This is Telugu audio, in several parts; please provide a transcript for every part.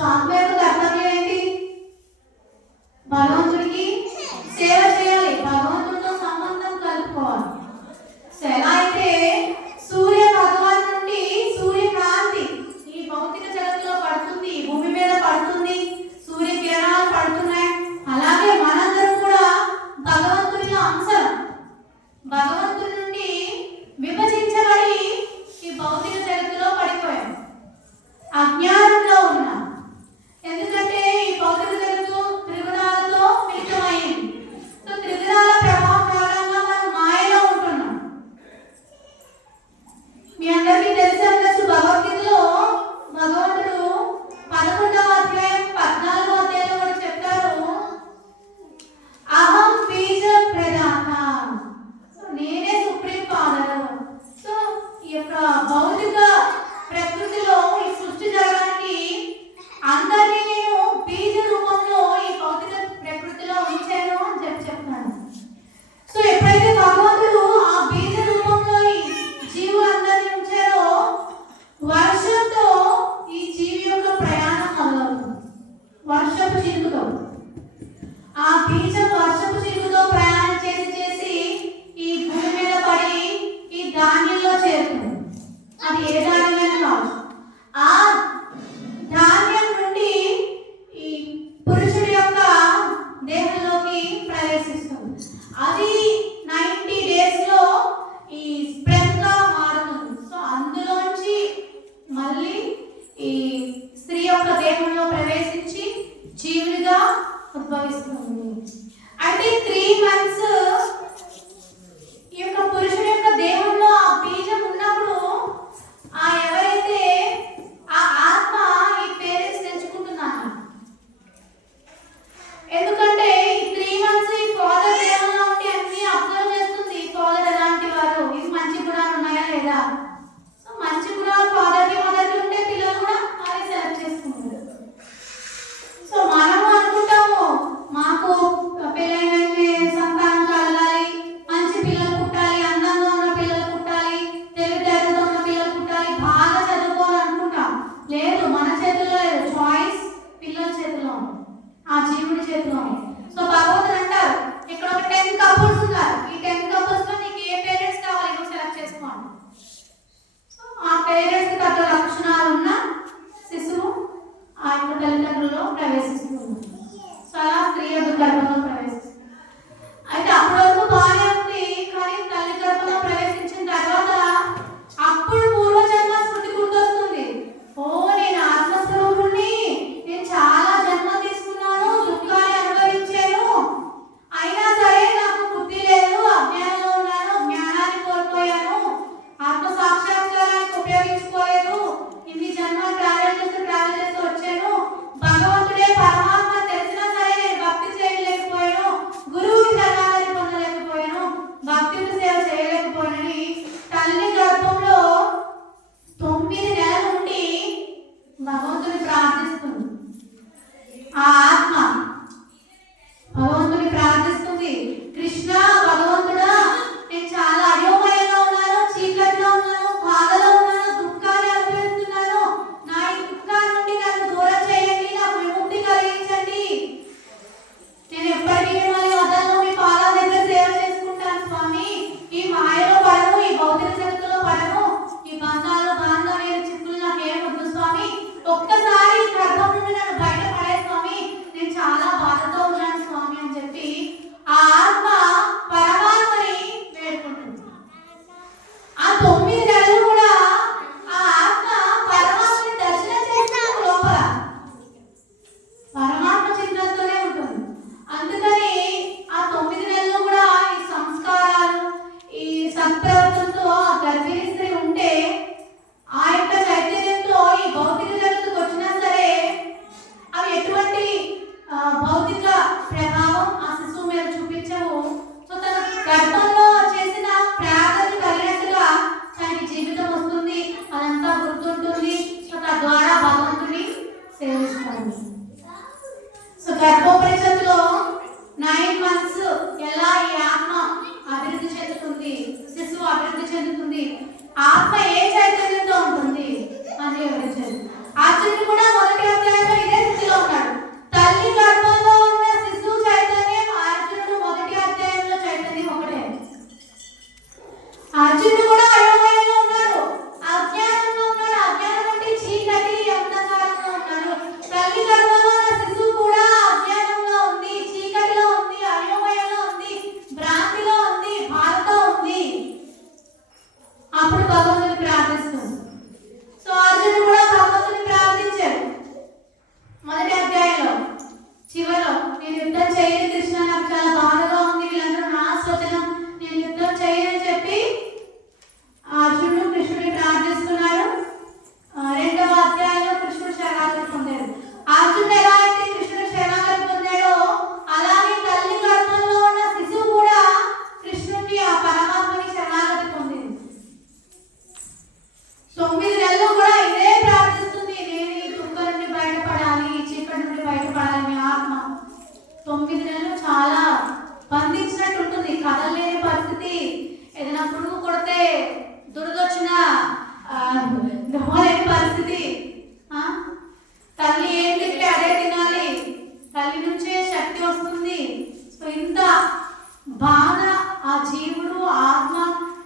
సో ఆత్మ యొక్క కర్తవ్యం ఏంటి? భగవంతుడికి సేవ చేయాలి, భగవంతుడితో సంబంధం కలుపుకోవాలి. సో ఎలా అయితే సూర్య భగవాన్ నుండి సూర్యకాంతి ఈ భౌతిక జగత్తులో పడుతుంది, భూమి మీద పడుతుంది, సూర్య కిరణాలు పడుతున్నాయి, అలాగే మనందరం కూడా భగవంతుని అంశం. భగవంతుడి నుండి విభజించబడి ఈ భౌతిక జగత్తులో పడిపోయాం, అజ్ఞానంలో ఉన్నాం. ఎందుకంటే ఈ భౌతిక జగత్తు త్రిగుణాలతో మిళితమైంది. సో త్రిగుణాల ప్రభావం కారణంగా మనం మాయలో ఉంటున్నాం. మీ అందరికీ తెలిసి ఉండొచ్చు, భగవద్గీతలో భగవంతుడు 11వ అధ్యాయం 14వ అధ్యాయంలో కూడా చెప్తారు, అహం బీజ ప్రదాత. సో నేనే సుప్రీం ఫాదర్. సో ఈ యొక్క భౌతిక ప్రకృతిలో ఈ సృష్టి జరగడానికి అందరినీ నేను బీజ రూపంలో ఈ భౌతిక ప్రకృతిలో ఉంచాను అని చెప్తాను. సో ఎప్పుడైతే భగవంతుడు ఆ బీజ రూపంలో ఈ జీవులందరినీ ఉంచారో, వర్షంతో ఈ జీవి యొక్క ప్రయాణం మొదలవుతుంది. వర్షపు చినుకుతో ఆ బీజం వర్షపు చినుకుతో ప్రయాణం చేసి చేసి ఈ భూమి మీద పడి ఈ ధాన్యంలో చేరుతుంది. అది ఏ ధాన్యం కావచ్చు. ఆ ధాన్యం నుండి ఈ పురుషుడి యొక్క దేహంలోకి ప్రవేశిస్తుంది. అది 90 days లో ఈ స్ప్రెడ్ గా మారుతుంది. సో అందులోంచి మళ్ళీ ఈ స్త్రీ యొక్క దేహంలో ప్రవేశించి జీవుడిగా ఉద్భవిస్తుంది. అంటే 3 months ఈ యొక్క పురుషుడి యొక్క దేహంలో ఆ బీజం ఉన్నప్పుడు ఆ ఎవరైతే ఆ ఆత్మ ఈ పేరెంట్స్ తెచ్చుకుంటున్నారు. ఎందుకంటే ఈ 3 months ఈ ఫాదర్ దేహంలో ఉండి అన్ని అబ్జర్వ్ చేస్తుంది. ఫాదర్ ఎలాంటి వారు, ఈ మంచి గుణాలు ఉన్నాయా లేదా. సో మంచి గుణాలు ఫాదర్కి మదర్కి ఉంటే పిల్లలు కూడా అవి సెలెక్ట్ చేసుకుంటారు. సో మనము అనుకుంటాము మాకు పెళ్ళైన సంతానం కలగాలి, మంచి పిల్లలు పుట్టాలి, అందంగా ఉన్న పిల్లలు పుట్టాలి, తెలివితేటలతో ఉన్న పిల్లలు పుట్టాలి, బాగా చదువుకోవాలి అనుకుంటాం. లేదు, మన చేతుల్లో లేదు. చాయిస్ పిల్లల చేతిలో ఉంది, ఆ జీవుడి చేతిలో ఉంది. సో భగవంతుడు అంటారు, ఇక్కడ ఒక 10 couples ఉన్నారు. ఈ 10 couples లో నీకు ఏ పేరెంట్స్ కావాలి నువ్వు సెలెక్ట్ చేసుకోండి. సో ఆ పేరెంట్స్ తగ్గ లక్షణాలు ఉన్న శిశువు ఆ యొక్క తల్లిదండ్రుల్లో ప్రవేశిస్తుంది. సో అలా స్త్రీ యొక్క గర్భంలో ప్రవేశిస్తుంది. అయితే అప్పటి వరకు బాగానే ఉంది, కానీ తల్లి గర్భంలో ప్రవేశించిన తర్వాత అప్పుడు పూర్వజన్మ స్మృతి గుర్తొస్తుంది. ఓ నేను ఆత్మస్వరూపుణ్ణి, నేను చాలా జన్మ తీసుకున్నాను, దుఃఖాన్ని అనుభవించాను, అయినా సరే నాకు బుద్ధి లేదు, అజ్ఞానంలో ఉన్నాను, జ్ఞానాన్ని కోల్పోయాను, ఆత్మ సాక్షాత్కారానికి ఉపయోగించుకోలేదు, ఇన్ని జన్మలు ట్రావెల్ చేస్తూ వచ్చాను, భగవంతుడే పరమాత్మ తెలిసినా సరే నేను భక్తి చేయలేకపోయాను, గురువుకి శరణాగతి పొందలేకపోయాను, భక్తికి సేవ చేయలేకపోయానని తల్లి గర్భంలో 9 నెలల నుండి భగవంతుని ప్రార్థిస్తుంది. ఆ ఆత్మ భగవంతుని ప్రార్థిస్తుంది, కృష్ణ భగవంతుడా నేను చాలా అయోమయంగా ఉన్నాను, చీకట్లో ఉన్నాను, బాధలో ఉన్నాను, దుఃఖాన్ని అనుభవిస్తున్నాను, నా ఈ దుఃఖాన్ని నుండి నన్ను దూరం చేయండి, నాకు విముక్తి కలిగించండి, నేను ఎప్పటికీ మిమ్మల్ని వదలను, మీ పాదాల దగ్గర సేవ చేసుకుంటాను స్వామి, ఈ మాయలో పడను, ఈ భౌతిక జగత్తులో పడను, ఈ బంధాలు బాంధవ్య చిక్కులు నాకేం వద్దు స్వామి, ఒక్కసారి ఈ గర్భం నుండి నన్ను బయట పడే స్వామి, నేను చాలా బాధతో ఉన్నాను స్వామి అని చెప్పి ఆ ఆత్మ పరమాత్మని వేడుకుంటుంది. ఆ 9 నెలలు కూడా ఆ ఆత్మ పరమాత్మని దర్శనం చేస్తుంది, లోపల పరమాత్మ చింతనతోనే ఉంటుంది. అందుకని ఆ 9 నెలలు కూడా ఈ సంస్కారాలు, ఈ సత్ప్రవర్తనతో ఆ గర్భిణీ స్త్రీ ఉంటే ఆ యొక్క చైతన్యంతో ఈ భౌతిక జగత్తుకు వచ్చినా సరే అవి ఎటువంటి భౌతిక ప్రభావం ఆ శిశువు మీద చూపించవు. సో తన గర్భంలో చేసిన ప్రార్థన కలిగినట్టుగా తనకి జీవితం వస్తుంది, అదంతా గుర్తుంటుంది. సో తద్వారా భగవంతుని సేవిస్తాడు. సో గర్భోపరిషత్తులో 9 months ఎలా ఈ ఆత్మ అభివృద్ధి చెందుతుంది, శిశువు అభివృద్ధి చెందుతుంది, ఆత్మ ఏ చైతన్యంతో ఉంటుంది అని వివరించారు. ఆర్జునుడు కూడా మొదటి అధ్యాయంలో ఇదే 9 నెలలు చాలా బంధించినట్టు ఉంటుంది, కదలలేని పరిస్థితి. ఏదైనా పురుగు కొడితే దురదొచ్చిన గమలేని పరిస్థితి. తల్లి ఏం తింటే అదే తినాలి, తల్లి నుంచే శక్తి వస్తుంది. సో ఇంత బాధ ఆ జీవుడు ఆత్మ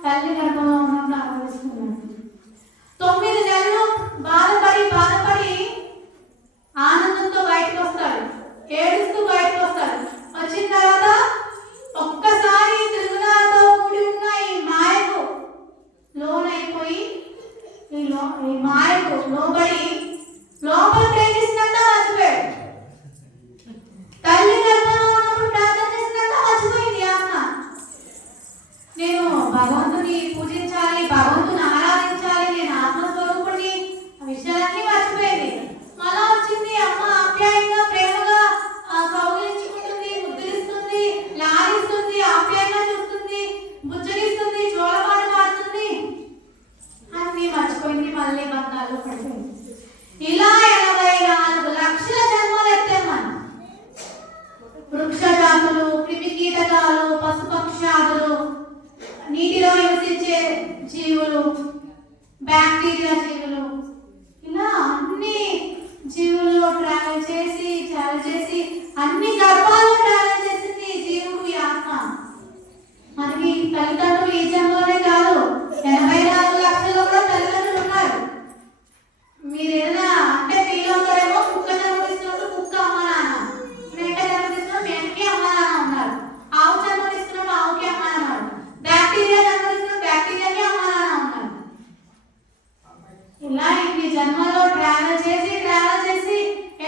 తల్లి గర్భంలో ఉన్నప్పుడు అనుభవిస్తున్నాడు. 9 నెలలు బాధపడి ఆనందంతో బయటకు వస్తాడు, ఏడుస్తూ బయటకు వస్తాడు. వచ్చిన తర్వాత ఒక్కసారి తిరుగులాతో కూడి ఉన్న ఈ మాయకు లోనైపోయి ఈ మాయకు లోబడి లోపల ప్రేమిస్తున్నంత మర్చిపోయాడు. తల్లి గర్భంలో ఉన్నప్పుడు ప్రార్థన చేసినంత మర్చిపోయింది ఆత్మ. నేను భగవంతుని పూజించాలి, భగవంతుని ఆరాధించాలి, నేను ఆత్మస్వరూపుడిని, ఆ విషయాలన్నీ మర్చిపోయింది. మళ్ళా వచ్చింది అమ్మ ఆప్యాయంగా ప్రేమగా కౌగిలించుకుంటుంది, ముద్దులిస్తుంది, లాలిస్తుంది, ఆప్యాయంగా చూస్తుంది, బుజ్జగిస్తుంది, జోలపాట పాడుతుంది. అన్నీ మర్చిపోయింది, మళ్ళీ బంధాలు పడిపోయింది. ఇలా 84 లక్షల జన్మలు ఎత్తాం మనం. వృక్ష జాతులు, క్రిమి కీటకాలు, పశుపక్షాదులు, నీటిలో నివసించే జీవులు, బ్యాక్టీరియా జీవులు, ఇలా అన్ని జీవుల్లో ట్రావెల్ చేసి అన్ని గర్భాలు ట్రావెల్ చేసింది జీవుడు ఈ ఆత్మ. మనకి తల్లిదండ్రులు ఈ జన్మలోనే కాదు, 84 లక్షల్లో కూడా తల్లిదండ్రులు ఉన్నారు. మీరు ఏదైనా అంటే ఫీల్ అవుతారేమో, కుక్క జన్మనిస్తున్నప్పుడు కుక్క అమ్మ నాన్న, మేక జన్మనిస్తున్నప్పుడు మేకకి అమ్మ నాన్న ఉన్నారు, ఆవు జన్మనిస్తున్నప్పుడు ఆవుకి అమ్మ నాన్న ఉన్నారు, బ్యాక్టీరియా జన్మనిస్తున్నప్పుడు బ్యాక్టీరియాకి అమ్మ నాన్న ఉన్నారు. ఇలా ఇన్ని జన్మలో ట్రావెల్ చేసి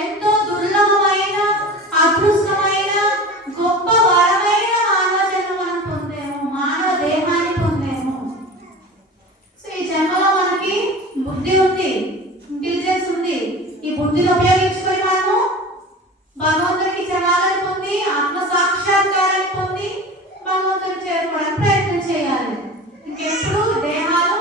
ఎంతో దుర్లభమైన అదృష్టమైన గొప్ప వరమైన మానవ జన్మ మనం పొందాము, మానవ దేహాన్ని పొందాము. సో ఈ జన్మలో మనకి బుద్ధి ఉంది, ఇంటెలిజెన్స్ ఉంది. ఈ బుద్ధిని ఉపయోగించుకొని మనము భగవంతుడికి జనాలను పొంది ఆత్మ సాక్షాత్కారాన్ని పొంది భగవంతుడిని చేరుకోవడానికి ప్రయత్నం చేయాలి. ఇంకెప్పుడు దేహాలు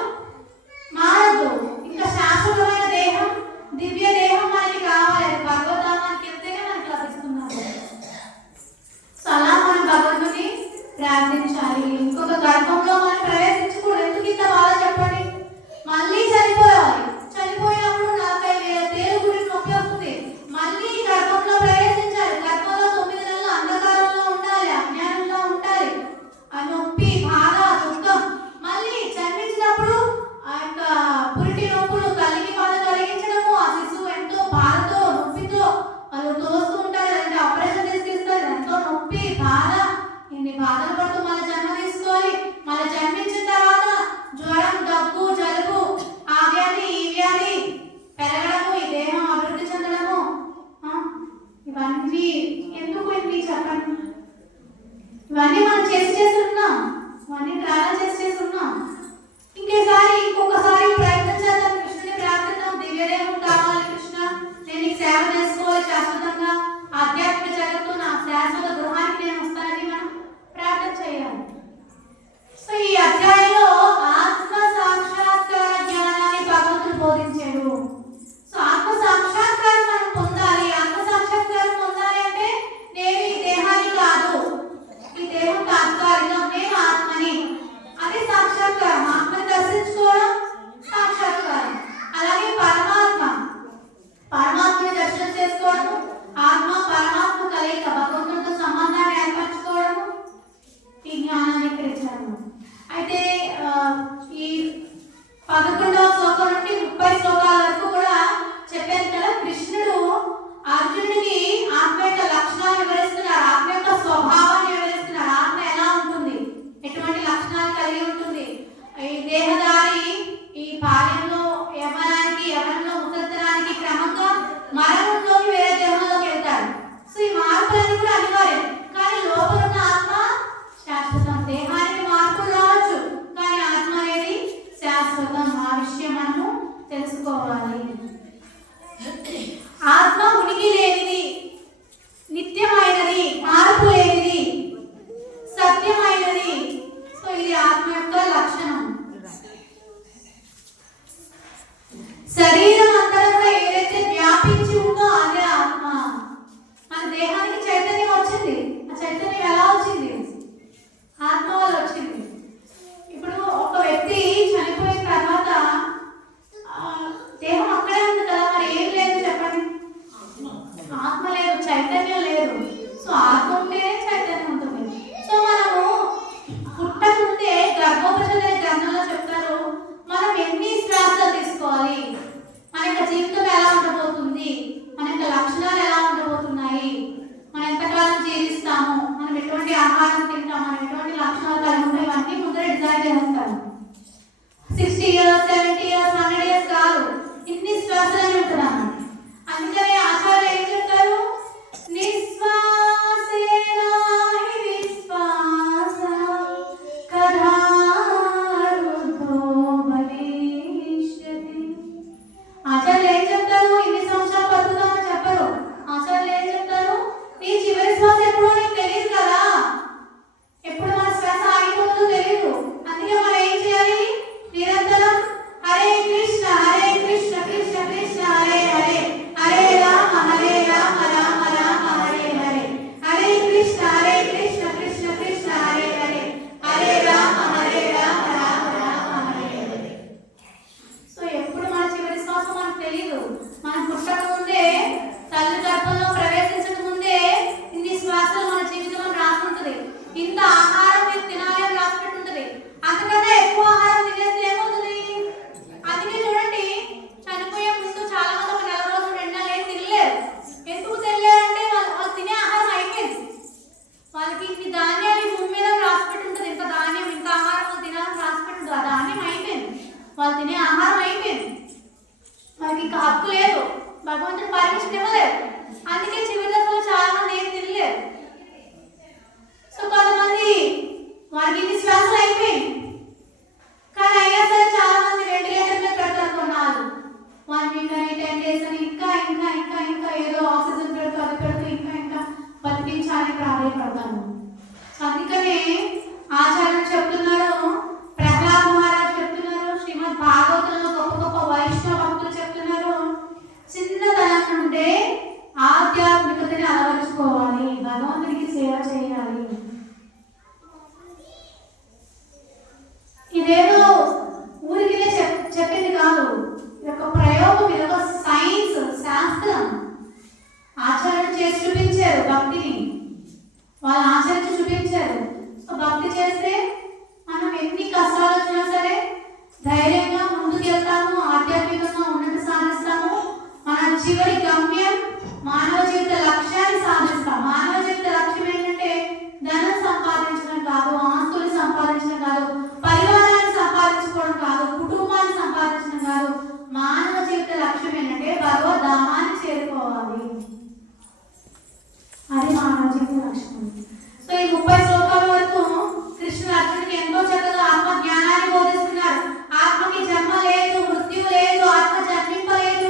మారదు, ఇంకా శాశ్వతమైన దేహం, దివ్య దేహం మనకి కావాలి. భగవద్ధామానికి వెళ్తేనే మనకి లభిస్తున్నాము. సో అలా మనం భగవంతుని ప్రార్థించాలి. ఇంకొక గర్భంలో మనం ప్రవేశించకూడదు. ఎందుకు ఇంత బాధ చెప్పండి? మళ్ళీ చనిపోయినప్పుడు 40,000 తేలు గురించి నొప్పి వస్తుంది. మళ్ళీ గర్భంలో ప్రవేశించాలి. గర్భంలో 9 నెలలు అంధకారంలో ఉండాలి, అజ్ఞానంలో ఉండాలి. ఆ నొప్పి, బాధ, దుఃఖం. మళ్ళీ జన్మించినప్పుడు ఆ యొక్క పురిటి నొప్పులు, తల్లికి బాధ కలిగించడము, ఆ శిశువు ఎంతో బాధతో నొప్పితో వాళ్ళు తోస్తూ ఉంటారు, అంటే ఆపరేషన్ తీసుకొస్తారు, ఎంతో నొప్పి బాధ. ఇన్ని బాధలు పడుతూ మన జన్మ తీసుకోవాలి. మన జన్మించిన తర్వాత జ్వరం, దగ్గు, జలుబు, ఆ వ్యాధి ఈ వ్యాధి పెరగడము, ఈ దేహం అభివృద్ధి చెందడము, ఇవన్నీ ఎందుకు ఇన్ని చెప్పండి? ఇవన్నీ మనం చేసి ఉన్నాం, ఇవన్నీ ట్రావెల్ చేసి ఉన్నాం. ఇంకొకసారి ప్రయత్నం చేద్దాం, కృష్ణుని ప్రార్థిద్దాం. దివ్యదేహం కావాలి కృష్ణ, నేను నీకు సేవ చేసుకోవాలి శాశ్వతంగా, ఆధ్యాత్మిక జగత్తు నా శాశ్వత గృహానికి నేను వస్తానని మనం ప్రార్థన చేయాలి. సో ఈ అధ్యాయంలో ఆత్మ సాక్షాత్కార జ్ఞానాన్ని భగవంతుడు బోధించాడు. సో ఆత్మ సాక్షాత్కారం మనం పొందాలి. ఆత్మ సాక్షాత్కారం పొందాలి అంటే నేను ఈ దేహాన్ని కాదు, ఈ దేహం తాత్కాలికం, నేను ఆత్మని, అదే పర్మిషన్ ఇవ్వలేదు. అందుకే చివరి దశలో చాలా మంది ఏం తినలేదు. సో కొంతమంది వారికి ఇన్ని శ్వాసలు అయిపోయింది, కానీ అయినా సరే చాలా మంది వెంటిలేటర్ మీద పెడతారు. కొన్నాళ్ళు 1 వీక్ అని 10 days అని ఇంకా ఇంకా ఇంకా ఇంకా ఏదో ఆక్సిజన్ పెడుతూ ఇంకా బతికించాలని ప్రాధాన్యపడతాను. అందుకనే ఆచార్యులు చెప్తున్నారు, ప్రహ్లాద్ మహారాజ్ చెప్తున్నారు, శ్రీమద్ భాగవతంలో గొప్ప గొప్ప వైష్ణవ భక్తులు చెప్తున్నారు, చిన్నతనం నుండే ఆధ్యాత్మికతని అలవర్చుకోవాలి, భగవంతుడికి సేవ చేయాలి. ఇదేదో ఊరికినే చెప్పింది కాదు, ఇది ఒక ప్రయోగం, ఇది ఒక సైన్స్, శాస్త్రం. ఆచరణ చేసి చూపించారు భక్తిని, వాళ్ళు ఆచరించి చూపించారు. సో భక్తి చేస్తే మనం ఎన్ని కష్టాలు వచ్చినా సరే ధైర్యంగా ముందుకు వెళ్తాము, ఆధ్యాత్మికంగా ఉన్నతి సాధిస్తాము. మన చివరి గమ్యం మానవ జీవిత లక్ష్యాన్ని సాధిస్తాం. మానవ జీవిత లక్ష్యం ఏంటంటే ధనం సంపాదించడం కాదు, ఆస్తులు సంపాదించడం కాదు, పరివారాన్ని సంపాదించుకోవడం కాదు, కుటుంబాన్ని సంపాదించడం కాదు. మానవ జీవిత లక్ష్యం ఏంటంటే భగవద్ధామాన్ని చేరుకోవాలి. అది మానవ జీవిత లక్ష్యం. సో ఈ 30 శ్లోకాల వరకు కృష్ణుడు అర్జునుడికి ఎంతో చక్కగా ఆత్మ జ్ఞానాన్ని బోధిస్తున్నారు. ఆత్మకి జన్మ లేదు, మృత్యు లేదు, ఆత్మ జన్మింపలేదు,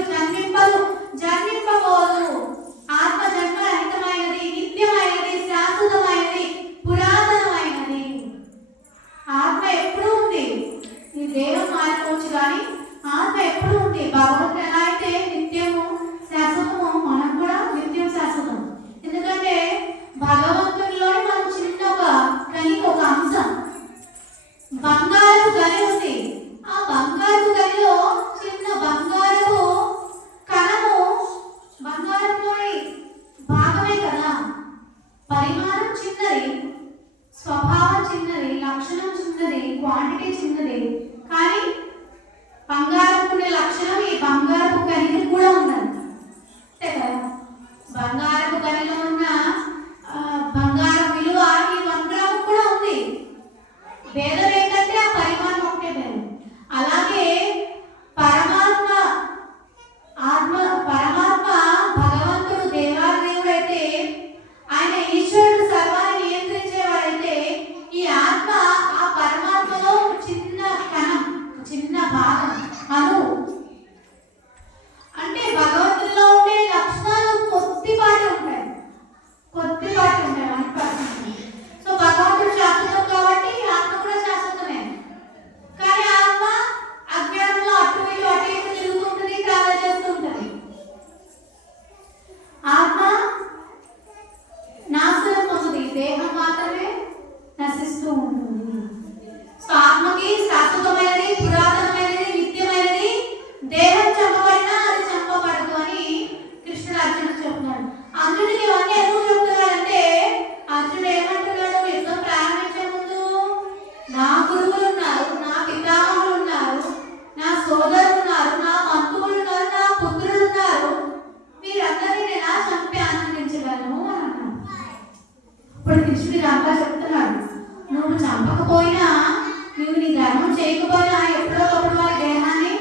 జన్మింపబోదు. ఆత్మ జన్మరహితమైనది, నిత్యమైనది, శాశ్వతమైనది, పురాతనమైనది. ఆత్మ ఎప్పుడూ ఉంది. ఈ దేహం మారిపోవచ్చు కానీ ఆత్మ ఎప్పుడూ ఉంది. భగవంతుడు ఎలా అయితే నిత్యము శాశ్వతము, మనం కూడా నిత్యం శాశ్వతం. ఎందుకంటే భగవంతుడిలో మనం చిన్న ఒక అంశం, బంగారపు గని ఉంది. ఆ బంగారపు గనిలో చిన్న బంగారపు కణము, బంగారంలోని భాగమే కదా. పరిమాణం చిన్నది, స్వభావం చిన్నది, లక్షణం చిన్నది, క్వాంటిటీ చిన్నది, కానీ బంగారపు లక్షణం ఈ బంగారపు గనికి కూడా ఉన్నది. అంతే కదా, బంగారపు గనిలో ఉన్న బంగారం విలువ ఈ బంగారం కూడా ఉంది. భేదం ఏంటంటే ఆ పరిమాణం ఒకటే భేదం. అలాగే పరమాత్మ భగవంతుడు దేవాదేవుడు అయితే, ఆయన ఈశ్వరుడు సర్వాన్ని నియంత్రించేవాడైతే, ఈ ఆత్మ ఆ పరమాత్మలో చిన్న కణం, చిన్న భాగం, అను. అంటే భగవంతుడిలో ఉండే లక్షణాలు కొద్దిపాటి ఉంటాయి. సో భగవంతుడు శాశ్వతం కాబట్టి ఆత్మ కూడా శాశ్వతమే. కానీ ఆత్మ అజ్ఞానంలో అటు ఇటు తిరుగుతుంటుంది, ట్రావెల్ చేస్తుంటుంది. ఆత్మ నాశనం అవుతుంది, దేహం మాత్రమే నశిస్తూ ఉంటుంది. సో ఆత్మకి శాశ్వతమైనది, పురాతనమైనది, నిత్యమైనది. దేహం చంపబడినా అది చంపబడదు అని కృష్ణుడు అర్జునుడు చెప్తున్నాడు. అర్జునుడికి ఇవన్నీ ఎందుకు చెప్తున్నాడంటే, అర్జునుడు ఏమంటున్నాడు, యుద్ధం ప్రారంభించే ముందు నా గురువులు ఉన్నారు, నా పితామహులు ఉన్నారు, నా సోదరులు ఉన్నారు, నా బంధువులు ఉన్నారు, నా పుత్రులు ఉన్నారు, వీరందరినీ నేను ఎలా చంపి ఆనందించగలను అని అన్నాడు. ఇప్పుడు కృష్ణుడు అంతా చెప్తున్నాడు, నువ్వు చంపకపోయినా, నువ్వు నీ ధర్మం చేయకపోయినా ఎప్పుడో ఒకప్పుడు వారి దేహాన్ని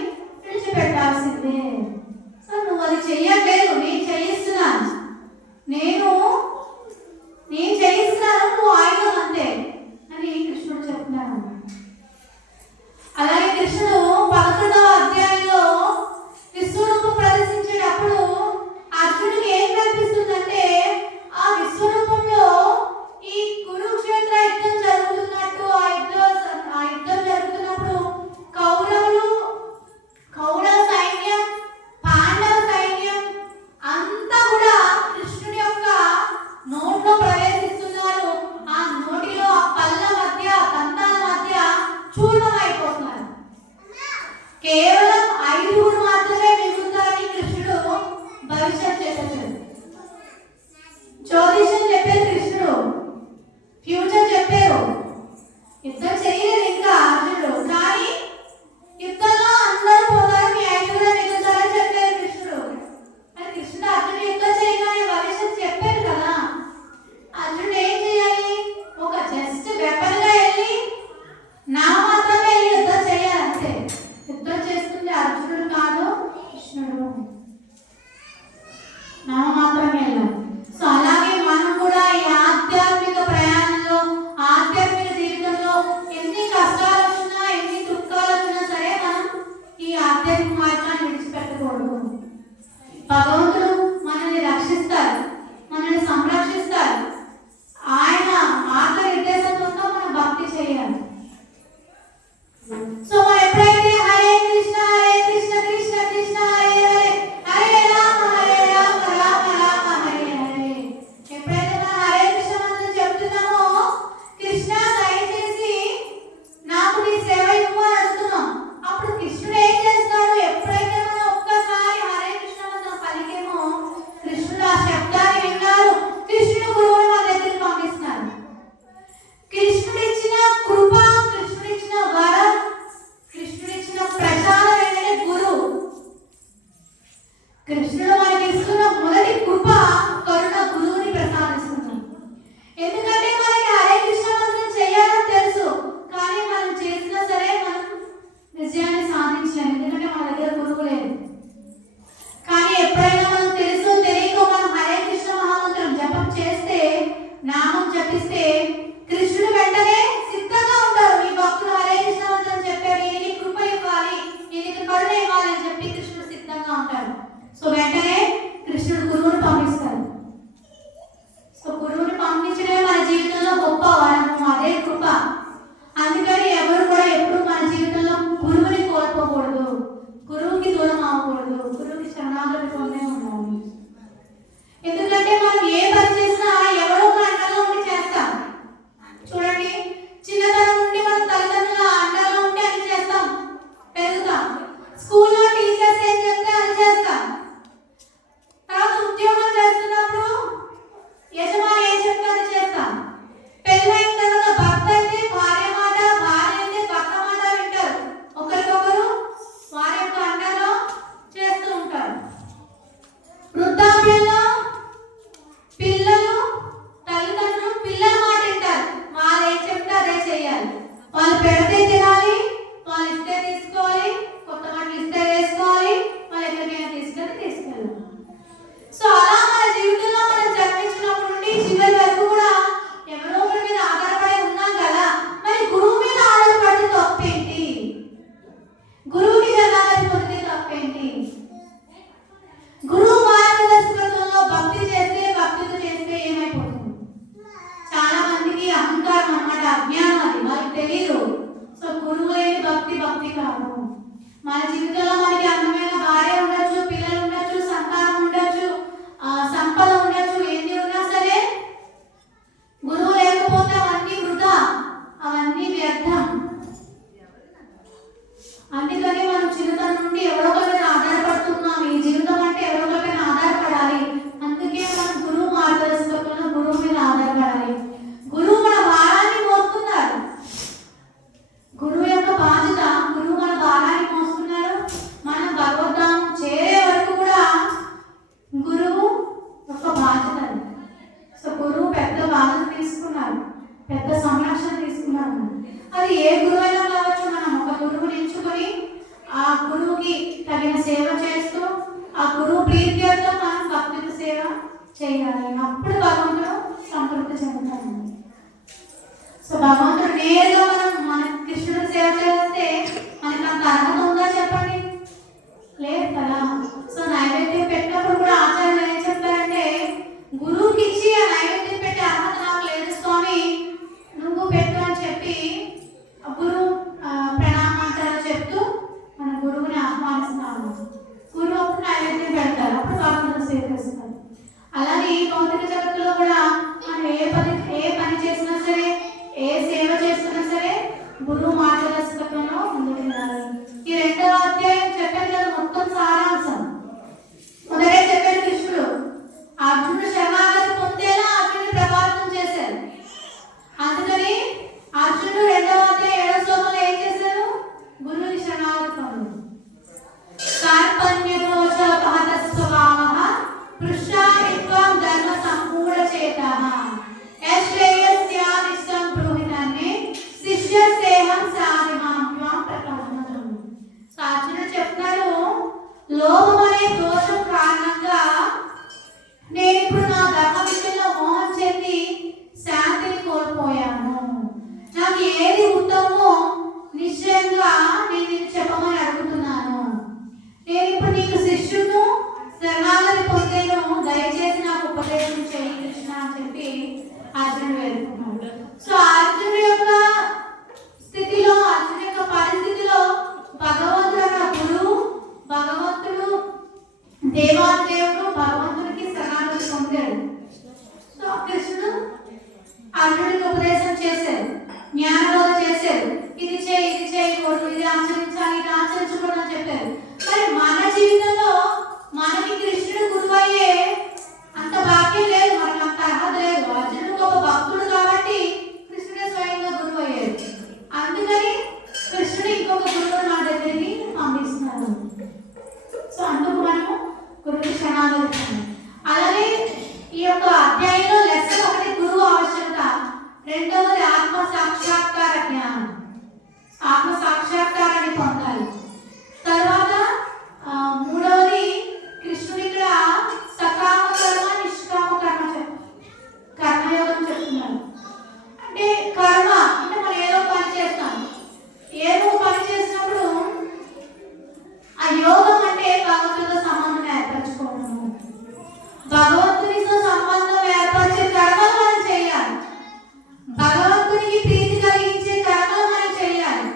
విడిచిపెట్టాల్సిందే. సో నువ్వు అది చెయ్యట్లేదు, నేను చేయిస్తున్నాను, నువ్వు ఆయుధం అంతే అని కృష్ణుడు చెప్తున్నాడు. అలాగే కృష్ణుడు 11వ అధ్యాయంలో విశ్వరూపం ప్రదర్శించేటప్పుడు అర్జునుడికి ఏం కనిపిస్తుందంటే, ఆ విశ్వరూపంలో ఈ కురుక్షేత్ర యుద్ధం జరుగుతున్నట్టు, ఆ యుద్ధం జరుగుతున్నప్పుడు కౌరవ సైన్యం, పాండవ సైన్యం అంతా కూడా కృష్ణుడి యొక్క నోట్లో ప్రవేశిస్తున్నారు. ఆ నోటిలో ఆ పళ్ళ మధ్య, దంతాల మధ్య చూర్ణమైపోతున్నారు. కేవలం 5 మాత్రమే మిగులుతారని కృష్ణుడు భవిష్యత్ చెప్పారు. జ్యోతిషం చెప్పారు కృష్ణుడు, ఫ్యూచర్ చెప్పారు. యుద్ధం చేయలేదు ఇంకా అర్జునుడు, కానీ యుద్ధంలో అందరూ పోతారు, మీ 5 మిగులుతారని చెప్పారు కృష్ణుడు. అని కృష్ణుడు అర్జునుడు యుద్ధం చేయగానే భవిష్యత్ చెప్పారు కదా. అర్జునుడు ఏం చేయాలి, ఒక జస్ట్ వెపన్ గా వెళ్ళి నా మాత్రమే వెళ్ళి యుద్ధం చేయాలంటే. యుద్ధం చేస్తుంది అర్జునుడు కాదు, కృష్ణుడు. పెద్ద సంరక్షణ తీసుకున్నాము. అది ఏ గురువైనా కావచ్చు. మనం ఒక గురువుని ఎంచుకొని ఆ గురువుకి తగిన సేవ చేస్తూ ఆ గురువు ప్రీత్యర్థం మనం భక్తుల సేవ చేయాలి. అప్పుడు భగవంతుడు సంతృప్తి చెందుతాడు. సో భగవంతుడు నేరుగా మన కృష్ణుడు సేవ చేస్తే మనకి అంత అర్హత ఉందా చెప్పండి? లేదు కదా. సో నైవేద్యం పెట్టినప్పుడు కూడా ఆచార్యులు ఏం చెప్తారంటే, గురువుకి ఇచ్చి ఆ నైవేద్యం పెట్టే అర్హత నాకు లేదు స్వామి, నువ్వు పెట్టు అని చెప్పి గురువు ప్రణామాంటారో చెప్తూ మన గురువుని ఆహ్వానిస్తాము. గురువు అప్పుడు నైవేద్యం పెడతారు, అప్పుడు భగవంతుడు స్వీకరిస్తారు. అలాగే ఈ భౌతిక జగత్తులో కూడా మనం ఏ పని చేసినా సరే, ఏ సేవ చేసినా సరే గురువు మార్గదర్శకత్వంలో ముందుకు వెళ్ళాలి. ఈ 2వ అధ్యాయం చెప్పారు కదా మొత్తం సారాంశం. మొదటే చెప్పారు కృష్ణుడు అర్జునుడు శరణాగతి పొందేలా అర్జునుడిని ప్రభావితం చేశారు. అందుకని అర్జునుడు 2వ అధ్యాయం 7వ శ్లోకంలో ఏం చేశారు? గురువుని శరణాగతి పొందారు. కార్పణ్యదోష పహతస్వభావః పృష్ఠామిత్వం ధర్మ సంపూర్ణచేతః యశ్రేయస్యాదిష్టం బ్రూహితన్నే శిష్యసేహం సాధిమాం ప్రకటనం. అర్జునుడు చెప్తారు, లోభం అనే దోషం కారణంగా నేను ఇప్పుడు నా ధర్మ విషయంలో మోహం చెంది శాంతిని కోల్పోయాను. నాకు ఏది ఉత్తమమో నిశ్చయంగా నేను నీకు చెప్పమని అడుగుతున్నాను. నేను ఇప్పుడు నీకు శిష్యును శరణాగతి పొందేను, దయచేసి నాకు ఉపదేశం చేయి కృష్ణ అని చెప్పి అర్జునుడు వేడుకున్నాడు. సో అర్జునుడి యొక్క స్థితిలో, అర్జునుడి యొక్క పరిస్థితిలో భగవంతుడు అన్న గురువు, భగవంతుడు దేవాదేవుడు భగవంతుడికి శరణాగతి పొందాడు. సో కృష్ణుడు అర్జునుడికి ఉపదేశం చేశారు, జ్ఞానబోధ చేశారు. ఇది చేయి, ఇది చేయకూడదు, ఇది ఆచరించాలి, ఇది ఆచరించకూడదు అని చెప్పారు. మరి మన జీవితంలో మనకి కృష్ణుడు గురువు అయ్యే అంత భాగ్యం లేదు, మనకు అంత అర్హత లేదు. అర్జునుడు ఒక భక్తుడు కాబట్టి కృష్ణుడే స్వయంగా గురువు అయ్యాడు. అందుకని కృష్ణుడు ఇంకొక గురువుని మన దగ్గరికి పంపిస్తున్నారు. సో అందుకు మనము గురువు శరణాగతి. అలాగే ఈ యొక్క అధ్యాయంలో లెసన్ 1 గురువు ఆవశ్యకత, 2వది ఆత్మ సాక్షాత్కార జ్ఞానం, ఆత్మ సాక్షాత్కారాన్ని పొందాలి. తర్వాత 3వది కృష్ణుడు ఇక్కడ సకామ కర్మ నిష్కామ కర్మయోగం చెప్తున్నారు. అంటే కర్మ అంటే మనం ఏదో పని చేస్తాం, ఏదో పని చేసినప్పుడు ఆ యోగం అంటే భగవంతుడితో సంబంధం ఏర్పరచుకోవడము. భగవంతునితో సంబంధం ఏర్పరిచే కర్మలు మనం చేయాలి. భగవంతునికి ప్రీతి కలిగించే కర్మలు మనం చేయాలి.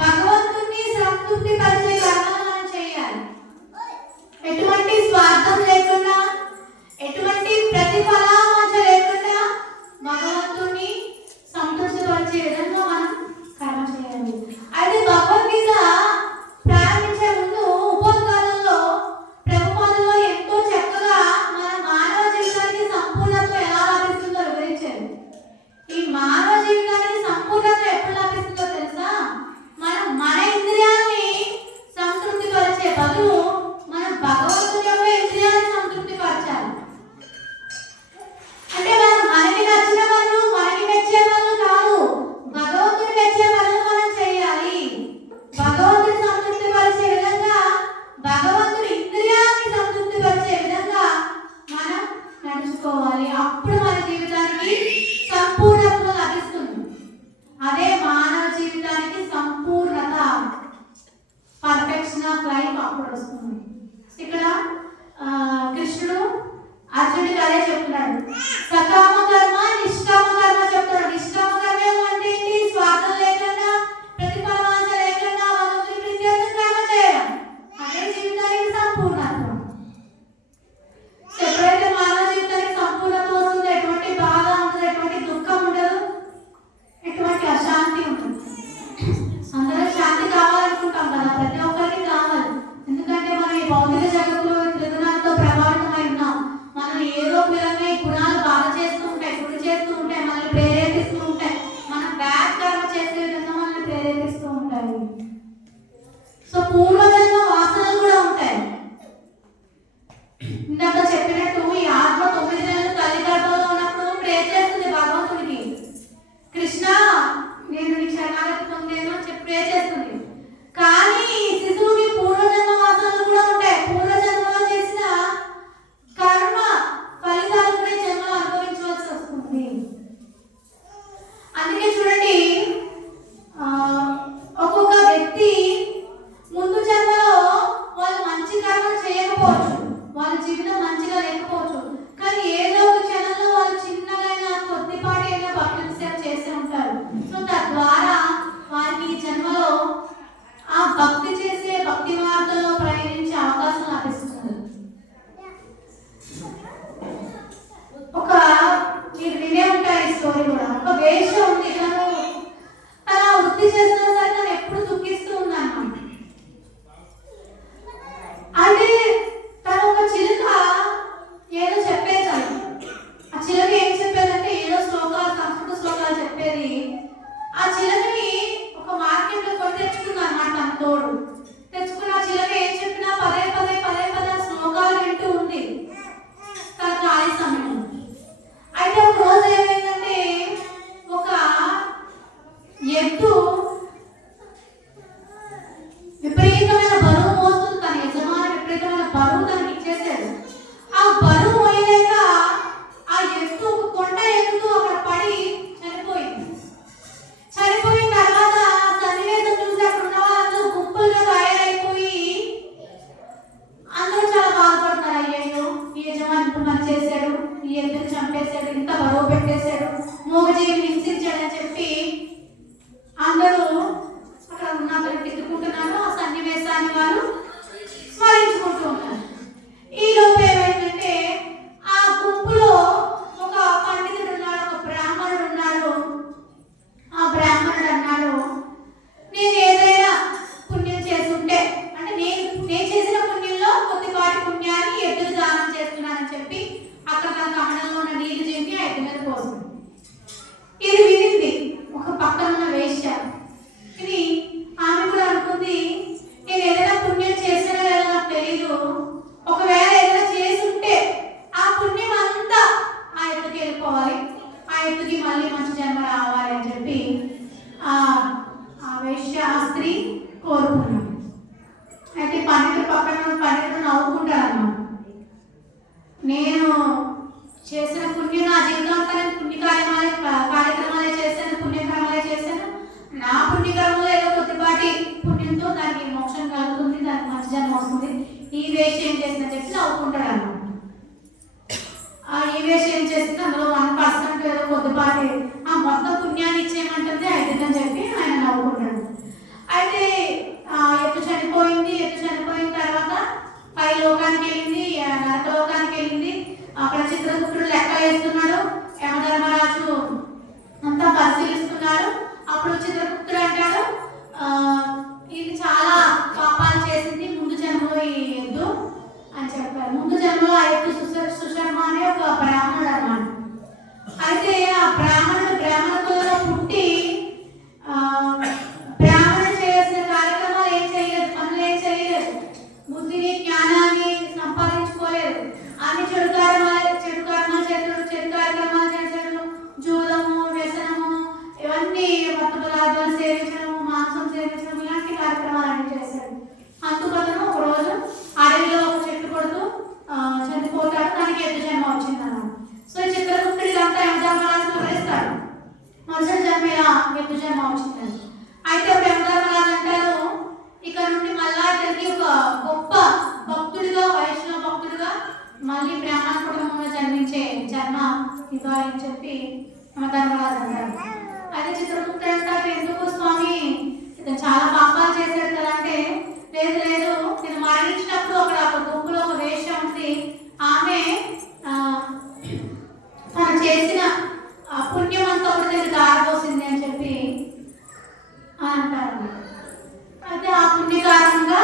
భగవంతుని సంతృప్తి పరిచే కర్మలు మనం చేయాలి. ఎటువంటి స్వార్థం లేకుండా, ఎటువంటి ప్రతిఫలాకాంక్ష లేకుండా భగవంతుని సంతృప్తి పరిచే విధంగా మనం కర్మ చేయాలి. అయితే భగవద్గీత ప్రారంభించే ముందు ఉపోద్ఘాతంలో ప్రభుపాదులో ఎంతో చక్కగా మన మానవ జీవితానికి సంపూర్ణత ఎలా లభిస్తుందో వివరించారు. ఈ మానవ జీవితానికి సంపూర్ణత ఎప్పుడు లభిస్తుందో తెలుసా? మనం మన ఇంద్రియాన్ని సంతృప్తి పరిచే బదులు మనం భగవంతుని యొక్క ఇంద్రియాన్ని సంతృప్తి పరచాలి. అంటే మనం మనకి నచ్చిన పనులు, మనకి మెచ్చే పనులు కాదు, భగవంతుని మెచ్చే పనులు మనం చేయాలి. భగవంతుని సంతృప్తి పరిచే విధంగా, భగవంతుని ఇంద్రియాన్ని సంతృప్తి పరిచే విధంగా మనం నడుచుకోవాలి. అప్పుడు మన జీవితానికి సంపూర్ణత్వం లభిస్తుంది. అదే మానవ జీవితానికి సంపూర్ణత, పర్ఫెక్షన్ ఆఫ్ లైఫ్ అప్పుడు వస్తుంది. ఇక్కడ కృష్ణుడు అర్జునుడికి అదే చెప్తున్నాడు. సకామ కర్మ నిష్కామ కర్మ చెప్తాడు. నిష్కామ కర్మ అంటే ఏంటి? స్వార్థం లేకుండా, ప్రతిఫలవాంఛ లేకుండా భగవంతుని ప్రీత్యర్థం కర్మ చేయడం. అదే జీవితానికి సంపూర్ణత్వం. ఎప్పుడైతే మానవ జీవితానికి సంపూర్ణత వస్తుందో ఎటువంటి బాధ ఉండదు, ఎటువంటి దుఃఖం ఉండదు, ఎటువంటి అశాంతి ఉంటుంది. అందరూ శాంతి కావాలనుకుంటాం కదా, ప్రతి ఒక్కరికి కావాలి. ఎందుకంటే మనం ఈ భౌతిక జగత్తులో త్రిగుణాలతో ప్రభావితమై ఉన్నాం. మనం ఏదో విధంగా ఈ గుణాలు బాధ చేస్తూ ఉంటాయి, గుడి చేస్తూ ఉంటాయి, మనల్ని ప్రేరేపిస్తూ ఉంటాయి, మనం బ్యాడ్ కర్మ చేసే విధంగా మనల్ని ప్రేరేపిస్తూ ఉంటాయి. సో పూర్వజన్మ వాసనలు కూడా ఉంటాయి. ఇందాక చెప్పినట్టు ఈ ఆత్మ 9 నెలలు తల్లి గర్భంలో ఉన్నప్పుడు ప్రే చేస్తుంది భగవంతుడికి. చంపేశాడు, ఇంత బరువు పెట్టేశాడు, మూగజీవిని హింసించాడని చెప్పి అందరూ అక్కడ ఉన్న వాళ్ళు తిట్టుకుంటున్నారు. ఆ సన్నివేశాన్ని వాళ్ళు స్మరించుకుంటూ ఉన్నారు. ఈ లోపు ఏమైందంటే ఆ గుంపులో ఒక పండితుడు ఉన్నాడు, ఒక బ్రాహ్మణుడు ఉన్నాడు. ఆ బ్రాహ్మణుడు అన్నాడు, నేను ఏదైనా పుణ్యం చేస్తుంటే అంటే నేను చేసిన పుణ్యంలో కొద్దిపాటి పుణ్యాన్ని ఎద్దులు దానం చేస్తున్నానని చెప్పి అక్కడ తన కమలంలో ఉన్న నీళ్లు చెంది ఆ ఎద్దు మీద పోస్తుంది. ఇది వినింది ఒక పక్కన ఉన్న వేశ్య. ఇది ఆమె కూడా అనుకుంది, నేను ఏదైనా పుణ్యం చేసినా లేదో నాకు తెలీదు, ఒకవేళ ఏదైనా చేసుంటే ఆ పుణ్యం అంతా ఆ ఎత్తుకి వెళ్ళిపోవాలి, ఆ ఎత్తుకి మళ్ళీ మంచి జన్మ రావాలి అని చెప్పి ఆ వేశ్య ఆ స్త్రీ కోరుకున్నాడు. అయితే పండితుడు పక్కన పండితుడు నవ్వుకుంటాడమ్మా, నేను చేసిన పుణ్యం నా జీవితం అంతా నేను కార్యక్రమాలే చేశాను, పుణ్యకర్మాలే చేశాను, నా పుణ్యకర్మలో ఏదో కొద్దిపాటి పుణ్యంతో దానికి మోక్షం కలుగుతుంది, దానికి మంచి జన్మ వస్తుంది, ఈ వేషం ఏం చేసిందని చెప్పి నవ్వుకుంటాడు అన్నమాట. ఈ వేషం ఏం చేసింది, అందులో 1% ఏదో కొద్దిపాటి ఆ మొత్తం పుణ్యాన్ని ఇచ్చేయమంటుంది అయితేనని చెప్పి ఆయన నవ్వుకుంటాడు. అయితే ఎత్తు చనిపోయింది. ఎత్తు చనిపోయిన తర్వాత పై లోకానికి వెళ్ళింది, నరక లోకానికి వెళ్ళింది. అక్కడ చిత్రగుప్తుడు లెక్క వేస్తున్నాడు, యమధర్మరాజు అంతా పరిశీలిస్తున్నారు. అప్పుడు చిత్రగుప్తుడు అంటాడు, ఇది చాలా పాపాలు చేసింది, ముందు జన్మలో ఈ ఎద్దు అని చెప్పారు. ముందు జన్మలో ఆ ఎద్దు సుశర్మ అనే ఒక బ్రాహ్మణుడు అన్నమాట. అయితే ఆ బ్రాహ్మణ కులంలో పుట్టి బ్రాహ్మణుడు చేయాల్సిన కార్యక్రమాలు ఏం చేయలేదు, పనులు ఏం చేయలేదు, బుద్ధిని జ్ఞానాన్ని సంపాదించుకోలేదు. అన్ని చెడు కార్యక్రమాలు చేశాడు, జూదము, వ్యసనము, ఇవన్నీ మత్తు పదార్థాలు సేవించడం, మాంసం సేవించడం, ఇలాంటి కార్యక్రమాలు అన్ని చేశాడు. అందుకతను ఒకరోజు అడవిలో ఒక చెట్టు కొడుతూ చనిపోతాడు. దానికి ఎద్దు జన్మ వచ్చింది అన్నమాట. సో ఈ చిత్రగుప్తుడు ఇదంతా యమధర్మరాజు వివరిస్తాడు, మరుసటి జన్మ ఇలా ఎద్దు జన్మ వచ్చిందని. అయితే యమధర్మరాజు అంటారు, ఇక నుండి మళ్ళా ఇతనికి ఒక గొప్ప భక్తుడిగా, వైష్ణవ భక్తుడిగా మళ్ళీ బ్రాహ్మణ కుటుంబంలో జన్మించే జన్మ ఇవ్వాలని చెప్పి యమధర్మరాజు అంటారు. అయితే చిత్రగుప్తుడు అంటారు, ఎందుకు స్వామి ఇతను చాలా పాపాలు చేశాడు కదా అంటే, లేదు లేదు, నేను మరణించినప్పుడు అక్కడ ఒక గుంపులో ఒక వేషం ఉంది, ఆమె తను చేసిన పుణ్యం అంతా కూడా నేను దారిపోసింది అని చెప్పి అంటారు. అయితే ఆ పుణ్య కారణంగా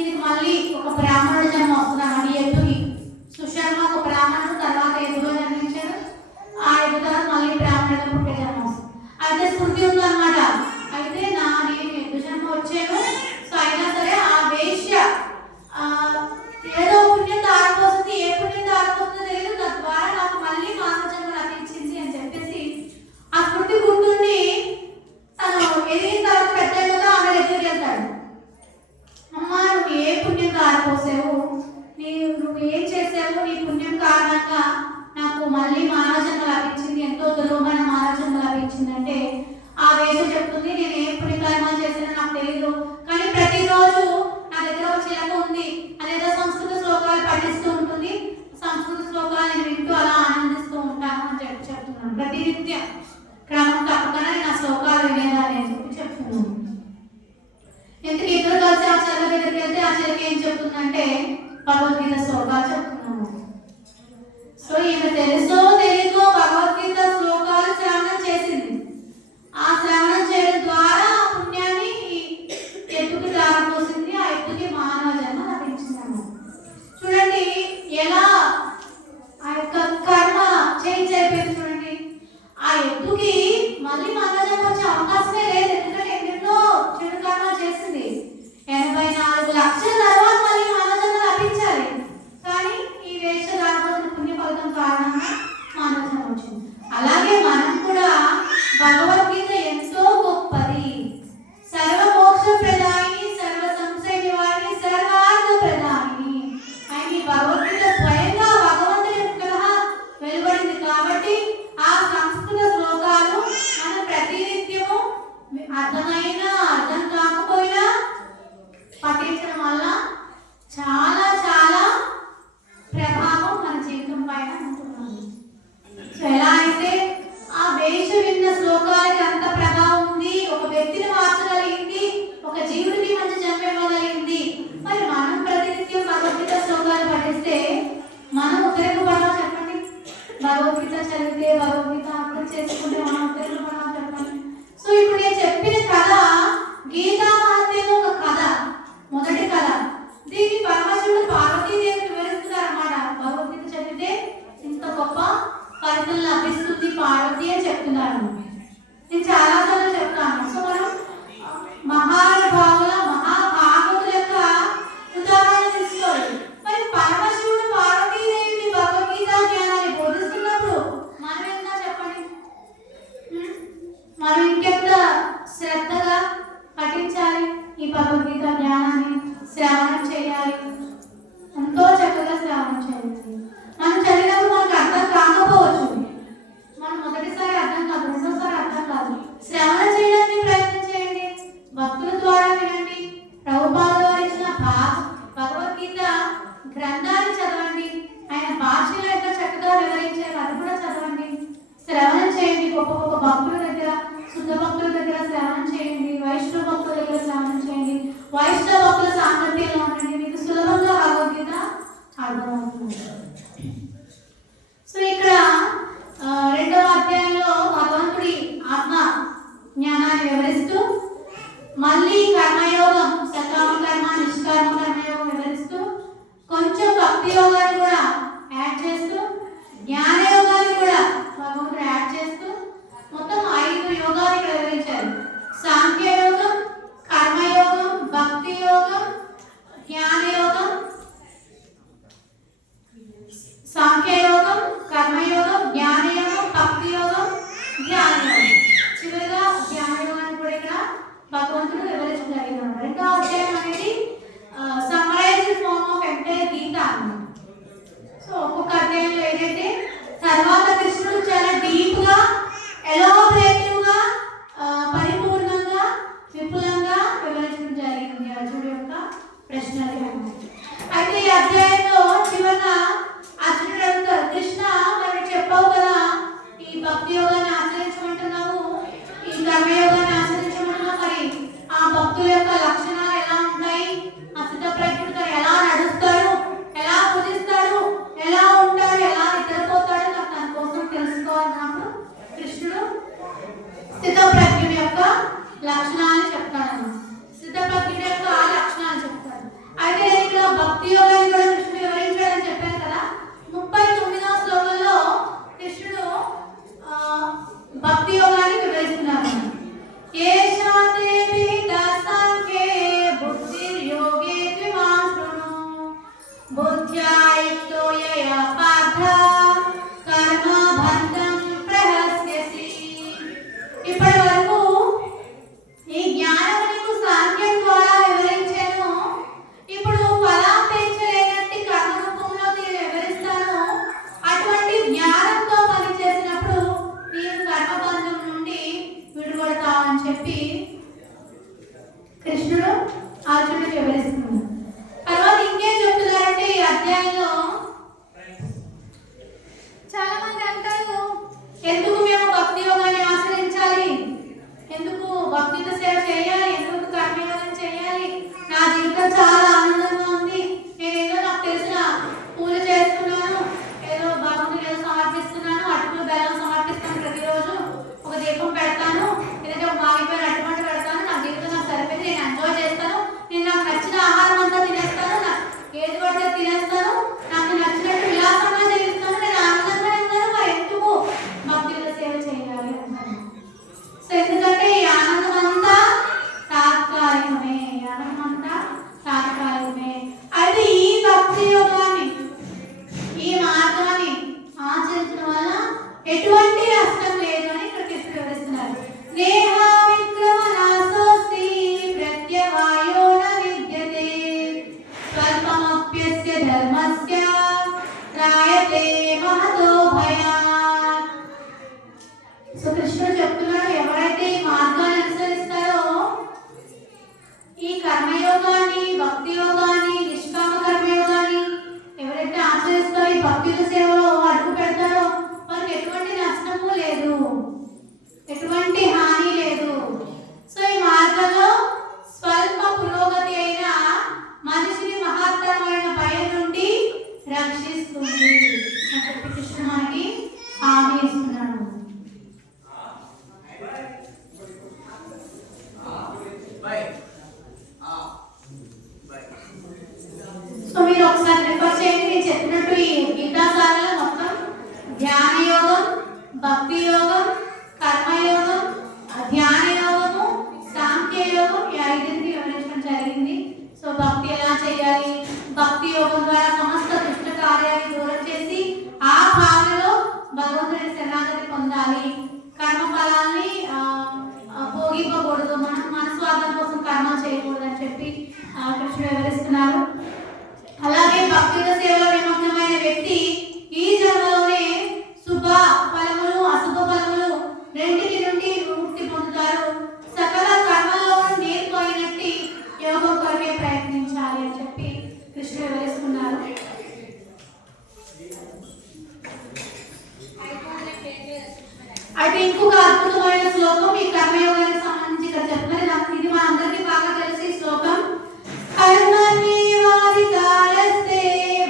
ఇది మళ్ళీ ఒక బ్రాహ్మణుడు జన్మ వస్తున్నాడు. ఈ ఎద్దుకి సుశర్మ ఒక బ్రాహ్మణుడు, తర్వాత ఎద్దుగా జన్మించాడు. ఆ ఎద్దు తర్వాత మళ్ళీ బ్రాహ్మణుడిగా పుట్టే జన్మ వస్తుంది. అయితే స్మృతి ఉందన్నమాట. అయితే నేను ఎద్దు జన్మ వచ్చాను, సో అయినా సరే ఆ వేశ్య ఏదో పుణ్యం దారిపోతుంది, ఏ పుణ్యం దారిపోతుందో తెలియదు, తద్వారా నాకు మళ్ళీ మానవ జన్మ లభించింది అని చెప్పేసి ఆ స్మృతి గుర్తుండి తను ఎదిగిన తర్వాత పెద్ద అయినతో ఆమె దగ్గరికి వెళ్తాడు. అమ్మ, నువ్వు ఏ పుణ్యం దారిపోసావు, నువ్వు ఏం చేసావు, నీ పుణ్యం కారణంగా నాకు మళ్ళీ మానవ జన్మ లభించింది, ఎంతో దుర్లభమైన మానవ జన్మ లభించిందంటే ఆ వేష చెప్తుంది, నేను ఏ పుణ్యకర్మాలు చేశానో నాకు తెలియదు, కానీ ప్రతిరోజు నా దగ్గర ఒక చిలక ఉంది, అదేదో సంస్కృత శ్లోకాలు పఠిస్తూ ఉంటుంది, సంస్కృత శ్లోకాలు నేను వింటూ అలా ఆనందిస్తూ ఉంటాను అని చెప్తున్నాను. ప్రతినిత్యం క్రమం తప్పకుండా నేను ఆ శ్లోకాలు వినేదాన్ని అని చెప్పి చెప్తున్నాను. ఎందుకు ఇద్దరు కలిసి ఆ చిలక దగ్గరికి వెళ్తే ఆ చిలక ఏం చెప్తుందంటే భగవద్గీత శ్లోకాలు చెప్తున్నాను. సో ఈమె తెలుసో తెలియకో భగవద్గీత శ్లోకాలు శ్రవణం చేసింది. ఆ శ్రవణం చేయడం ద్వారా ఆ పుణ్యాన్ని ఎత్తుకి దారిపోసింది, ఆ ఎత్తుకి మానవ జన్మ లభించింది. చూడండి ఎలా ఆ యొక్క కర్మ చేంజ్ అయిపోయింది. చూడండి, ఆ ఎత్తుకి మళ్ళీ మానవ జన్మ వచ్చే అవకాశమే లేదు, ఎందుకంటే ఎన్నెన్నో చెడు కర్మ చేసింది. 84 లక్షల తర్వాత మళ్ళీ మానవ జన్మ లభించాలి, కానీ ఈ వేష రాకపోతున్న పుణ్య ఫలితం కారణంగా మానవ జన్మ వచ్చింది. అలాగే మనం కూడా భగవద్గీత ఎంతో గొప్పది, సర్వమోక్ష ప్రదాయిని, సర్వ సంశయ నివారిణి, సర్వార్థ ప్రదాయిని అని భగవద్గీత స్వయంగా భగవంతుడి ముఖంగా వెలువడింది. కాబట్టి ఆ సంస్కృత శ్లోకాలు మన ప్రతినిత్యము అర్థమైనా అర్థం కాకపోయినా పఠించడం వల్ల చాలా చాలా ప్రభావం మన జీవితం పైన ఉంటుంది. ఎలా అయితే ఆ వేష విన్న శ్లోకాలకి అంత ప్రభావం ఉంది, ఒక వ్యక్తిని మార్చగలిగింది, ఒక జీవుడికి మంచి జన్మ ఇవ్వగలిగింది. మరి మనం ప్రతినిత్యం భగవద్గీత శ్లోకాలు పఠిస్తే మనం ఉత్తరింపబడవా చెప్పండి? భగవద్గీత చదివితే, భగవద్గీత అర్థం చేసుకుంటే మనం ఉత్తరింపబడవా చెప్పండి? సో ఇప్పుడు నేను చెప్పిన కథ గీతా మహత్యం ఒక కథ, మొదటి కథ. దీన్ని పరమశివుడు పార్వతీదేవికి వివరిస్తున్నారు అన్నమాట. భగవద్గీత చదివితే ఇంత గొప్ప ఫలితం లభిస్తుంది పార్వతి అని చెప్తున్నారు. నేను చాలా సార్లు చెప్తాను. సో మనం మహానుభావుల మహాభాగవతుల యొక్క ఉదాహరణ తీసుకోవాలి. మరి పరమశివుడు పార్వతీదేవికి భగవద్గీత జ్ఞానాన్ని బోధిస్తున్నప్పుడు మనం ఎంత చెప్పండి? మనం ఇంకెంత శ్రద్ధగా పఠించాలి, ఈ భగవద్గీత జ్ఞానాన్ని శ్రవణం చేయాలి, ఎంతో చక్కగా శ్రవణం చేయాలి. మనం చదివినప్పుడు మనకు అర్థం కాకపోవచ్చు, మనం మొదటిసారి అర్థం కాదు, రెండోసారి అర్థం కాదు, శ్రవణం చేయడానికి ప్రయత్నం చేయండి, భక్తుల ద్వారా వినండి, ప్రభుపాద వారు ఇచ్చిన భగవద్గీత గ్రంథాన్ని చదవండి, ఆయన భాషలో ఎంత చక్కగా వివరించారు అది కూడా చదవండి, శ్రవణం చేయండి. గొప్ప గొప్ప భక్తుల దగ్గర, శుద్ధ భక్తుల దగ్గర శ్రవణం చేయండి, వైష్ణవ భక్తుల దగ్గర శ్రవణం చేయండి, వైష్ణవ భక్తుల సాంగత్యంలో ఉండండి, మీకు సులభంగా భగవద్గీత అర్థమవుతుంది. సో ఇక్కడ రెండవ అధ్యాయంలో భగవంతుడి ఆత్మ జ్ఞానాన్ని వివరిస్తూ మళ్ళీ కర్మయోగం, సకామ కర్మ, నిష్కర్మ కర్మయోగం వివరిస్తూ కొంచెం భక్తి యోగాన్ని కూడా యాడ్ చేస్తూ జ్ఞాన యోగాన్ని కూడా భగవంతుడు యాడ్ చేస్తూ మొత్తం 5 యోగాలు ఇక్కడ వివరించారు. సాంఖ్యయోగం, కర్మయోగం, భక్తి యోగం, జ్ఞానయోగం, సాంఖ్యయోగం, కర్మయోగం, జ్ఞానయోగం, భక్తి యోగం, జ్ఞానయోగం. చివరిగా జ్ఞానయోగాన్ని కూడా ఇక్కడ భగవంతుడు వివరించగలిగినాడు. రెండో అధ్యాయం అనేది సమ్మరైజ్డ్ ఫార్మ్ ఆఫ్ ఎంటైర్ గీత అన్నమాట. సో ఒక్కొక్క అధ్యాయంలో ఏదైతే తర్వాత కృష్ణుడు చాలా డీప్ గా, ఎలాబరేటివ్ గా, పరిపూర్ణంగా, విపులంగా వివరించడం జరిగింది అర్జునుడి యొక్క ప్రశ్నలకి. అయితే ఈ అధ్యాయంలో చివరిగా అర్జునుడు అడుగుతారు, కృష్ణ మరి చెప్పావు కదా ఈ భక్తి యోగాన్ని ఆచరించమంటున్నావు, ఈ కర్మయోగాన్ని ఆచరించమంటున్నావు, మరి ఆ భక్తుల యొక్క లక్షణాలు ఎలా ఉంటాయి, అసిత ప్రజ్ఞుడితో ఎలా నడుస్తాడు, ఎలా పూజిస్తాడు, ఎలా ఉంటాడు, ఎలా నిద్రపోతాడు, నాకు దాని కోసం తెలుసుకోవాలన్నప్పుడు కృష్ణుడు స్థిత ప్రజ్ఞుడి యొక్క లక్షణాలు చెప్తాడు. స్థిత ప్రజ్ఞుడి యొక్క లక్షణాలు చెప్తాడు. అయితే ఇక్కడ భక్తి యోగాన్ని కూడా కృష్ణుడు వివరించాడని చెప్పాను కదా. 39వ శ్లోకంలో కృష్ణుడు భక్తి యోగాన్ని వివరిస్తున్నారు. ఏషాతే విహిత సంఖ్యే బుద్ధిర్యోగే త్రిమాం శృణు బుద్ధ్యా యుక్తో యయా పార్థ కర్మబంధం ప్రహస్యసి. ఇప్పటి వరకు ఈ జ్ఞానం నీకు సాంఖ్యం ద్వారా వివరించాను, ఇప్పుడు ఫలాపేక్ష లేనట్టి కర్మ రూపంలో నేను వివరిస్తాను. అటువంటి జ్ఞానంతో పనిచేసినప్పుడు నీవు కర్మబంధం నుండి విడుబడతావని చెప్పి కృష్ణుడు అర్జునుడికి వివరిస్తున్నాడు. తర్వాత ఇంకేం చెప్తున్నారంటే ఈ అధ్యాయంలో చాలా మంది అంటారు, ఎందుకు మేము భక్తి యోగాన్ని ఆచరించాలి, ఎందుకు భక్తితో సేవ చేయాలి, ఎందుకు కర్మయోగం చేయాలి, నా జీవితం చాలా ఆనందంగా ఉంది, నేనేదో నాకు తెలిసిన పూజ చేస్తున్నాను, ఏదో భగవంతుడు ఏదో సమర్పిస్తున్నాను, అటుకులు బెల్లం సమర్పిస్తాను, ప్రతిరోజు ఒక దీపం పెడతాను, లేదంటే ఒక మాగిపోయిన అటుపంట పెడతాను, నా జీవితం నాకు సరిపోయింది, నేను ఎంజాయ్ చేస్తాను, నేను నాకు నచ్చిన ఆహారం అంతా తినేస్తాను, నాకు ఏది పడితే తినేస్తాను, నాకు నచ్చినట్టు విలాసంగా జీవిస్తాను, నేను ఆనందంగా ఉన్నాను, మరి ఎందుకు భక్తితో సేవ చేయాలి అంటాను. సో ఎందుకంటే ఈ ఆనందం అంతా తాత్కాలికమే, ఆనందం అంతా తాత్కాలికమే. అయితే ఈ భక్తి యోగాన్ని, ఈ మార్గాన్ని ఆచరించడం వల్ల ఎటువంటి నష్టం లేదు అని ఇక్కడ కృష్ణుడు వివరిస్తున్నారు. నేహ విక్రమ నాసోస్తి ప్రత్యవాయో న విద్యతే స్వల్పమప్యస్య ధర్మస్య త్రాయతే మహతో భయాత్. సో కృష్ణుడు చెప్తున్నాడు, ఎవరైతే ఈ మార్గాన్ని అనుసరిస్తారో, ఈ కర్మయోగాన్ని, భక్తి యోగాన్ని, నిష్కామ కర్మయోగాన్ని ఎవరైతే ఆచరిస్తారో, ఈ భక్తుల సేవలో అడుగు పెడతారో వారికి ఎటువంటి భక్తి యోగం, కర్మయోగం, ధ్యాన యోగము, సాంఖ్య యోగం, ఈ ఐదింటిని వివరించడం జరిగింది. సో భక్తి ఎలా చేయాలి? భక్తి యోగం ద్వారా సమస్త దుష్ట కార్యాన్ని దూరం చేసి ఆ భావనలో భగవంతుడి శరణాగతి పొందాలి. కర్మ ఫలాన్ని భోగింపకూడదు, మనం మన స్వార్థం కోసం కర్మ చేయకూడదు అని చెప్పి కృష్ణుడు వివరిస్తున్నారు. అలాగే భక్తుల సేవలో నిమగ్నమైన వ్యక్తి ఈ జన్మలోనే శుభ ఫలములు అశుభ ఫలములు రెండింటి నుండి ముక్తి పొందుతారు. సకల కర్మల్లో నేర్పోయినట్టు యోగం కొరకే ప్రయత్నించాలి అని చెప్పి కృష్ణుడు వివరిస్తున్నారు. అయితే ఇంకొక అద్భుతమైన శ్లోకం ఈ కర్మయోగానికి సంబంధించి ఇక్కడ చెప్తున్నారు. ఇది మా అందరికీ బాగా తెలిసి శ్లోకం. కర్మణ్యేవాధికారస్తే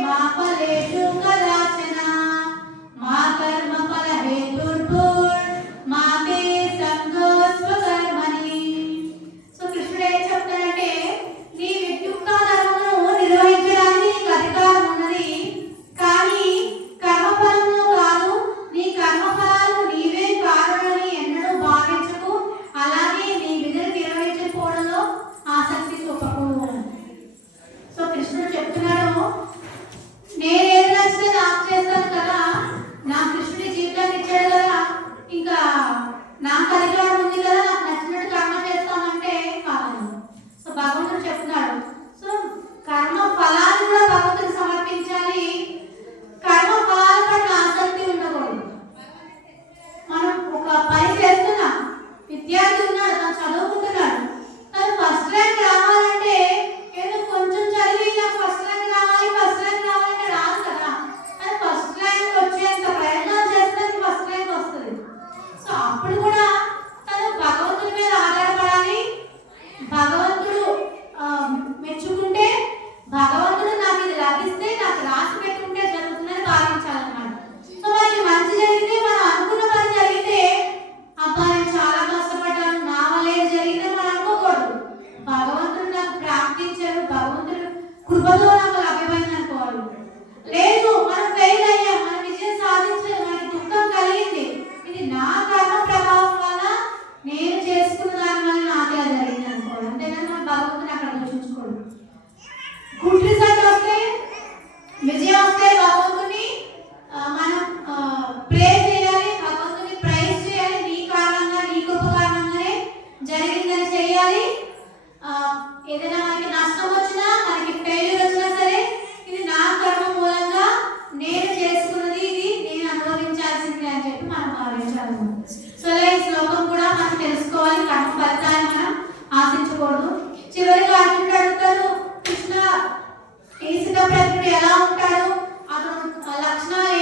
మా ఫలేషు కదాచన మా కర్మ ఫల హేతుర్భూర్ మా తే సంగోస్వ కర్మణి. సో కృష్ణుడు ఏం చెప్తాడంటే నీ విద్యుక్త ధర్మమును నిర్వహించడానికి నీకు అధికారం ఉన్నది, కానీ కర్మఫలంలో కాదు. నీ కర్మఫలాలు నీవే కారణమని ఎన్నడూ భావించకు. అలాగే నీ విధులు నిర్వహించకపోవడంలో ఆసక్తి చూపకు. సో కృష్ణుడు చెప్తున్నాడు, నేనేది నచ్చితే నాకు చేస్తాను కదా, నా కృష్ణుడి జీవితాన్ని ఇచ్చాడు కదా, ఇంకా నాకు అధికారం ఉంది కదా, నాకు నచ్చినట్టు కర్మ చేస్తామంటే కాదు. సో భగవంతుడు చెప్తున్నాడు, సో కర్మ ఫలాన్ని కూడా భగవంతుడికి సమర్పించాలి. కర్మ ఫలాల పట్ల ఆసక్తి ఉండకూడదు. మనం ఒక పని చేస్తున్నాం, విద్యార్థి ఉన్నాడు, తను చదువుకుంటున్నాడు, తను ఫస్ట్ ర్యాంక్ రావాలంటే ఏదో కొంచెం చదివి నాకు ఫస్ట్ ర్యాంక్ రావాలంటే రాదు కదా. అది ఫస్ట్ ర్యాంక్ వచ్చేంత ప్రయత్నం చేస్తే ఫస్ట్ ర్యాంక్ వస్తుంది. సో అప్పుడు కూడా తను భగవంతుడి మీద ఆధారపడాలి. భగవంతుడు మెచ్చుకుంటే, భగవంతుడు నాకు ఇది లభిస్తే, నాకు రాసి పెట్టుకుంటే జరుగుతుందని భావించాలన్నమాట. సో మనకి మంచి జరిగితే, మనం అనుకున్న పని జరిగితే, అబ్బా నేను చాలా కష్టపడ్డాను, నా వల్లే జరిగిందని మనం అనుకోకూడదు. భగవంతుడు నాకు ప్రార్థించారు, భగవంతుడు కృపతో నాకు లభ్యమైంది అనుకోవాలి. లేదు మనం ఫెయిల్ అయ్యాం, మనం విజయం సాధించలేదు, మనకి దుఃఖం కలిగింది, ఇది నా కర్మ ప్రభావం వల్ల నేను చేసుకున్న దాని వల్ల నాకే జరిగింది అనుకోవాలి. అంతేగాని మనం భగవంతుని అక్కడ దూషించుకోడు. గుడ్ రిజల్ట్ వస్తే, విజయం వస్తే భగవంతుని మనం ప్రే చేయాలి, భగవంతుని ప్రైజ్ చేయాలి. నీ కారణంగా, నీ కృప కారణంగానే జరిగిందని చేయాలి. ఏదైనా మనకి నష్టం వచ్చినా, మనకి ఫెయిల్యూర్ వచ్చినా సరే, ఇది నా కర్మ మూలంగా నేను చేసుకున్నది, ఇది నేను అనుభవించాల్సింది అని చెప్పి మనం భావించాలి. సో ఈ శ్లోకం కూడా మనం తెలుసుకోవాలి. కర్మ ఫలితాన్ని మనం ఆశించకూడదు. చివరిగా అర్జునుడు అడుగుతారు, కృష్ణ ఈశిత ప్రజ్ఞుడు ఎలా ఉంటాడు, అతను లక్షణాలు